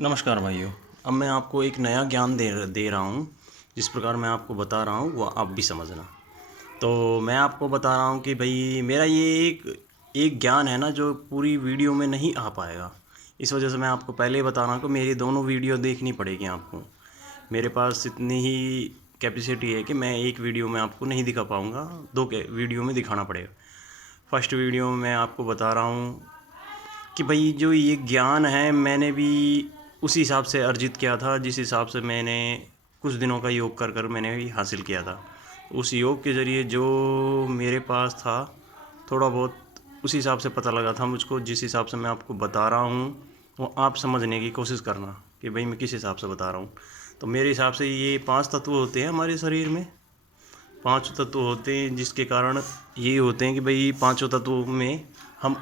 नमस्कार भाइयों। अब मैं आपको एक नया ज्ञान दे रहा हूँ। जिस प्रकार मैं आपको बता रहा हूँ वो आप भी समझना। तो मैं आपको बता रहा हूँ कि भाई मेरा ये एक एक ज्ञान है ना जो पूरी वीडियो में नहीं आ पाएगा। इस वजह से मैं आपको पहले ही बता रहा हूँ कि मेरी दोनों वीडियो देखनी पड़ेगी आपको। मेरे पास इतनी ही कैपेसिटी है कि मैं एक वीडियो में आपको नहीं दिखा पाऊँगा, दो के वीडियो में दिखाना पड़ेगा। फर्स्ट वीडियो में मैं आपको बता रहा हूँ कि भाई जो ये ज्ञान है मैंने भी उसी हिसाब से अर्जित किया था जिस हिसाब से मैंने कुछ दिनों का योग कर कर मैंने भी हासिल किया था। उस योग के ज़रिए जो मेरे पास था थोड़ा बहुत उसी हिसाब से पता लगा था मुझको। जिस हिसाब से मैं आपको बता रहा हूँ वो आप समझने की कोशिश करना कि भाई मैं किस हिसाब से बता रहा हूँ। तो मेरे हिसाब से ये 5 तत्व होते हैं हमारे शरीर में। 5 तत्व होते हैं जिसके कारण ये होते हैं कि भाई पाँचों तत्वों में हम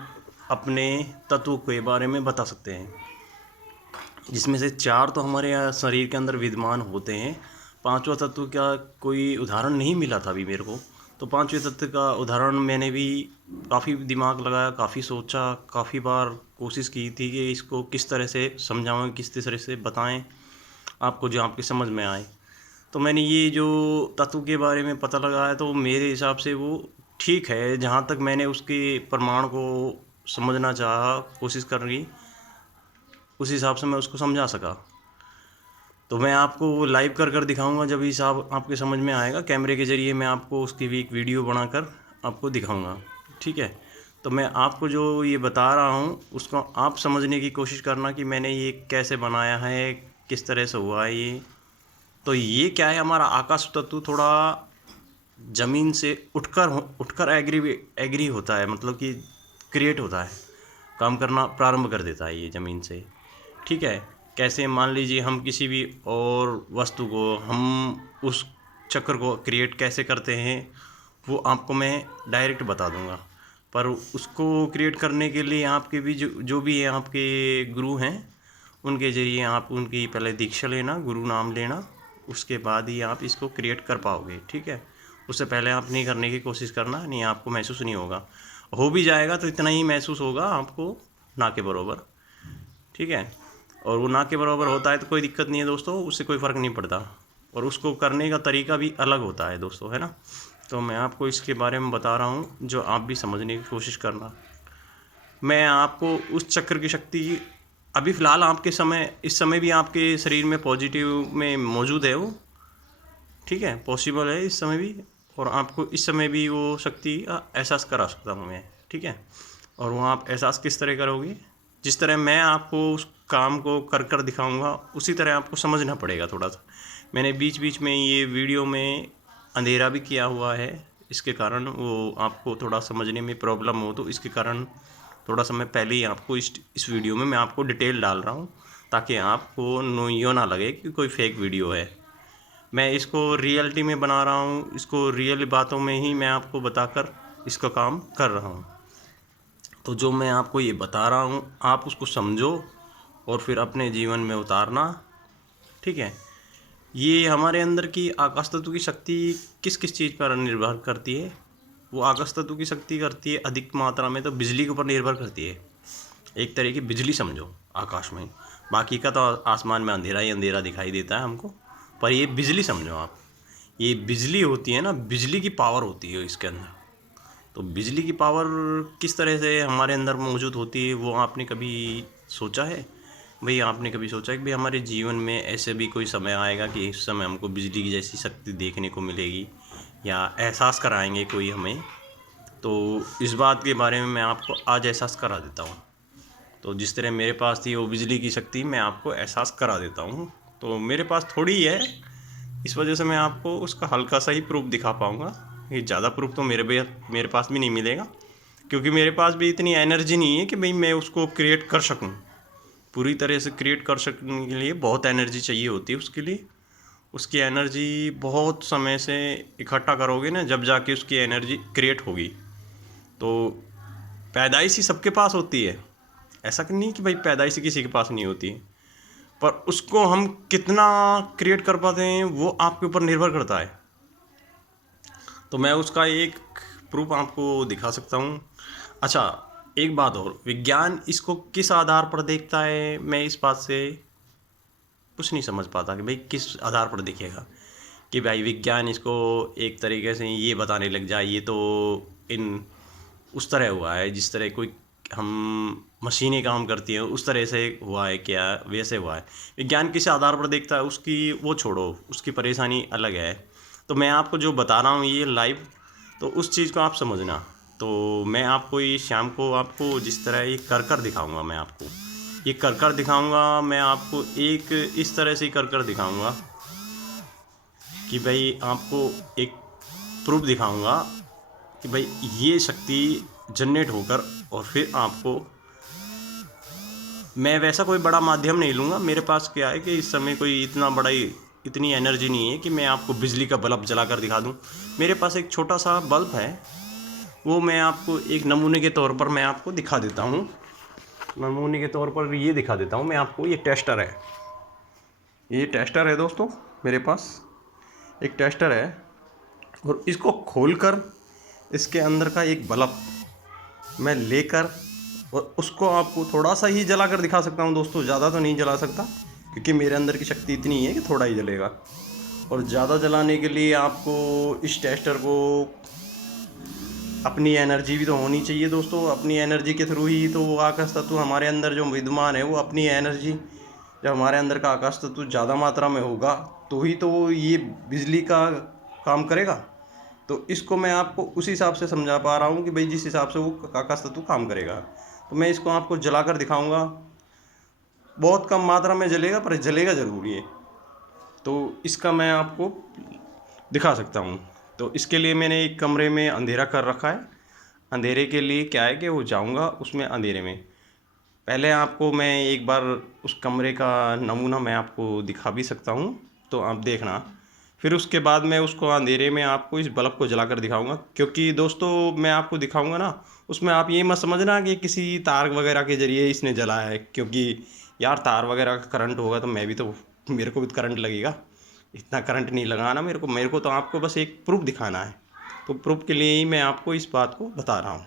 अपने तत्व के बारे में बता सकते हैं। जिसमें से 4 तो हमारे यहाँ शरीर के अंदर विद्यमान होते हैं। पांचवा तत्व का कोई उदाहरण नहीं मिला था अभी मेरे को। तो पांचवें तत्व का उदाहरण मैंने भी काफ़ी दिमाग लगाया, काफ़ी सोचा, काफ़ी बार कोशिश की थी कि इसको किस तरह से समझाएं, किस तरह से बताएं आपको जो आपके समझ में आए। तो मैंने ये जो तत्व के बारे में पता लगाया तो मेरे हिसाब से वो ठीक है। जहाँ तक मैंने उसके प्रमाण को समझना चाहा, कोशिश करी, उस हिसाब से मैं उसको समझा सका। तो मैं आपको वो लाइव कर कर दिखाऊंगा। जब हिसाब आपके समझ में आएगा कैमरे के ज़रिए मैं आपको उसकी भी एक वीडियो बनाकर आपको दिखाऊंगा। ठीक है। तो मैं आपको जो ये बता रहा हूँ उसको आप समझने की कोशिश करना कि मैंने ये कैसे बनाया है, किस तरह से हुआ है ये। तो ये क्या है, हमारा आकाश तत्व थोड़ा ज़मीन से उठकर एग्री एग्री होता है, मतलब कि क्रिएट होता है, काम करना प्रारंभ कर देता है ये ज़मीन से। ठीक है। कैसे, मान लीजिए हम किसी भी और वस्तु को हम उस चक्र को क्रिएट कैसे करते हैं वो आपको मैं डायरेक्ट बता दूंगा। पर उसको क्रिएट करने के लिए आपके भी जो भी है आपके गुरु हैं उनके ज़रिए आप उनकी पहले दीक्षा लेना, गुरु नाम लेना, उसके बाद ही आप इसको क्रिएट कर पाओगे। ठीक है। उससे पहले आप नहीं करने की कोशिश करना, नहीं आपको महसूस नहीं होगा। हो भी जाएगा तो इतना ही महसूस होगा आपको, ना के बराबर। ठीक है। और वो ना के बराबर होता है तो कोई दिक्कत नहीं है दोस्तों, उससे कोई फ़र्क नहीं पड़ता। और उसको करने का तरीका भी अलग होता है दोस्तों, है ना। तो मैं आपको इसके बारे में बता रहा हूँ जो आप भी समझने की कोशिश करना। मैं आपको उस चक्र की शक्ति अभी फ़िलहाल आपके इस समय भी आपके शरीर में पॉजिटिव में मौजूद है वो। ठीक है, पॉसिबल है इस समय भी। और आपको इस समय भी वो शक्ति का एहसास करा सकता हूँ मैं। ठीक है। और वो आप एहसास किस तरह करोगे, जिस तरह मैं आपको उस काम को कर कर दिखाऊंगा उसी तरह आपको समझना पड़ेगा थोड़ा सा। मैंने बीच बीच में ये वीडियो में अंधेरा भी किया हुआ है, इसके कारण वो आपको थोड़ा समझने में प्रॉब्लम हो तो इसके कारण थोड़ा समय पहले ही आपको इस वीडियो में मैं आपको डिटेल डाल रहा हूँ ताकि आपको यो ना लगे कि कोई फेक वीडियो है। मैं इसको रियलिटी में बना रहा हूँ, इसको रियल बातों में ही मैं आपको बताकर इसका काम कर रहा हूँ। तो जो मैं आपको ये बता रहा हूँ आप उसको समझो और फिर अपने जीवन में उतारना। ठीक है। ये हमारे अंदर की आकाश तत्व की शक्ति किस किस चीज़ पर निर्भर करती है। वो आकाश तत्व की शक्ति करती है अधिक मात्रा में तो बिजली के ऊपर निर्भर करती है। एक तरह की बिजली समझो आकाश में। बाकी का तो आसमान में अंधेरा ही अंधेरा दिखाई देता है हमको, पर ये बिजली समझो आप। ये बिजली होती है ना, बिजली की पावर होती है इसके अंदर। तो बिजली की पावर किस तरह से हमारे अंदर मौजूद होती है वो आपने कभी सोचा है? भाई आपने कभी सोचा है कि भाई हमारे जीवन में ऐसे भी कोई समय आएगा कि इस समय हमको बिजली की जैसी शक्ति देखने को मिलेगी या एहसास कराएंगे कोई हमें? तो इस बात के बारे में मैं आपको आज एहसास करा देता हूँ। तो जिस तरह मेरे पास थी वो बिजली की शक्ति मैं आपको एहसास करा देता हूँ। तो मेरे पास थोड़ी है, इस वजह से मैं आपको उसका हल्का सा ही प्रूफ दिखा पाऊँगा। ये ज़्यादा प्रूफ तो मेरे पास भी नहीं मिलेगा, क्योंकि मेरे पास भी इतनी एनर्जी नहीं है कि भाई मैं उसको क्रिएट कर सकूँ। पूरी तरह से क्रिएट कर सकने के लिए बहुत एनर्जी चाहिए होती है उसके लिए। उसकी एनर्जी बहुत समय से इकट्ठा करोगे ना, जब जाके उसकी एनर्जी क्रिएट होगी। तो पैदाइश ही सबके पास होती है, ऐसा कि नहीं कि भाई पैदाइश किसी के पास नहीं होती है। पर उसको हम कितना क्रिएट कर पाते हैं वो आपके ऊपर निर्भर करता है। तो मैं उसका एक प्रूफ आपको दिखा सकता हूँ। अच्छा, एक बात और, विज्ञान इसको किस आधार पर देखता है मैं इस बात से कुछ नहीं समझ पाता कि भाई किस आधार पर दिखेगा, कि भाई विज्ञान इसको एक तरीके से ये बताने लग जाए ये तो इन उस तरह हुआ है जिस तरह कोई हम मशीनें काम करती हैं उस तरह से हुआ है, क्या वैसे हुआ है। विज्ञान किस आधार पर देखता है उसकी वो छोड़ो, उसकी परेशानी अलग है। तो मैं आपको जो बता रहा हूँ ये लाइव, तो उस चीज़ को आप समझना। तो मैं आपको ये शाम को आपको जिस तरह ये कर दिखाऊँगा, मैं आपको ये कर दिखाऊँगा, मैं आपको एक इस तरह से कर दिखाऊँगा कि भाई आपको एक प्रूफ दिखाऊँगा कि भाई ये शक्ति जनरेट होकर, और फिर आपको मैं वैसा कोई बड़ा माध्यम नहीं लूँगा। मेरे पास क्या है कि इस समय कोई इतना बड़ा इतनी एनर्जी नहीं है कि मैं आपको बिजली का बल्ब जला कर दिखा दूँ। मेरे पास एक छोटा सा बल्ब है, वो मैं आपको एक नमूने के तौर पर मैं आपको दिखा देता हूँ। नमूने के तौर पर ये दिखा देता हूँ मैं आपको। ये टेस्टर है, ये टेस्टर है दोस्तों, मेरे पास एक टेस्टर है। और इसको खोलकर इसके अंदर का एक बल्ब मैं लेकर और उसको आपको थोड़ा सा ही जला कर दिखा सकता हूँ दोस्तों, ज़्यादा तो नहीं जला सकता क्योंकि मेरे अंदर की शक्ति इतनी है कि थोड़ा ही जलेगा। और ज़्यादा जलाने के लिए आपको इस टेस्टर को अपनी एनर्जी भी तो होनी चाहिए दोस्तों। अपनी एनर्जी के थ्रू ही तो वो आकाश तत्व हमारे अंदर जो विद्यमान है, वो अपनी एनर्जी, जब हमारे अंदर का आकाश तत्व ज़्यादा मात्रा में होगा तो ही तो ये बिजली का काम करेगा। तो इसको मैं आपको उस हिसाब से समझा पा रहा हूँ कि भाई जिस हिसाब से वो आकाश तत्व काम करेगा। तो मैं इसको आपको जला कर दिखाऊँगा। बहुत कम मात्रा में जलेगा पर जलेगा ज़रूर ये। तो इसका मैं आपको दिखा सकता हूँ। तो इसके लिए मैंने एक कमरे में अंधेरा कर रखा है। अंधेरे के लिए क्या है कि वो जाऊँगा उसमें अंधेरे में। पहले आपको मैं एक बार उस कमरे का नमूना मैं आपको दिखा भी सकता हूँ, तो आप देखना। फिर उसके बाद मैं उसको अंधेरे में आपको इस बल्ब को जला कर दिखाऊँगा। क्योंकि दोस्तों मैं आपको दिखाऊँगा ना, उसमें आप ये मत समझना कि किसी तार वगैरह के ज़रिए इसने जलाया है, क्योंकि यार तार वगैरह का करंट होगा तो मैं भी तो, मेरे को भी करंट लगेगा। इतना करंट नहीं लगाना मेरे को तो आपको बस एक प्रूफ दिखाना है। तो प्रूफ के लिए ही मैं आपको इस बात को बता रहा हूँ।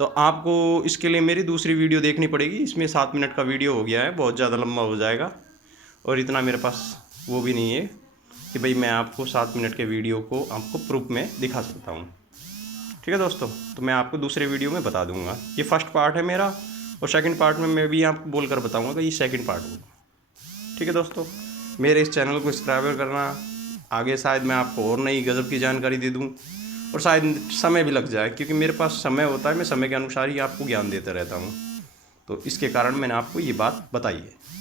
तो आपको इसके लिए मेरी दूसरी वीडियो देखनी पड़ेगी। इसमें 7 मिनट का वीडियो हो गया है, बहुत ज़्यादा लंबा हो जाएगा और इतना मेरे पास वो भी नहीं है कि भाई मैं आपको 7 मिनट के वीडियो को आपको प्रूफ में दिखा सकता हूँ। ठीक है दोस्तों, तो मैं आपको दूसरे वीडियो में बता दूंगा। ये फर्स्ट पार्ट है मेरा, और सेकंड पार्ट में मैं भी आपको बोलकर बताऊंगा कि ये सेकंड पार्ट होगा। ठीक है दोस्तों, मेरे इस चैनल को सब्सक्राइब करना। आगे शायद मैं आपको और नई गज़ब की जानकारी दे दूँ, और शायद समय भी लग जाए क्योंकि मेरे पास समय होता है, मैं समय के अनुसार ही आपको ज्ञान देता रहता हूँ। तो इसके कारण मैंने आपको ये बात बताई है।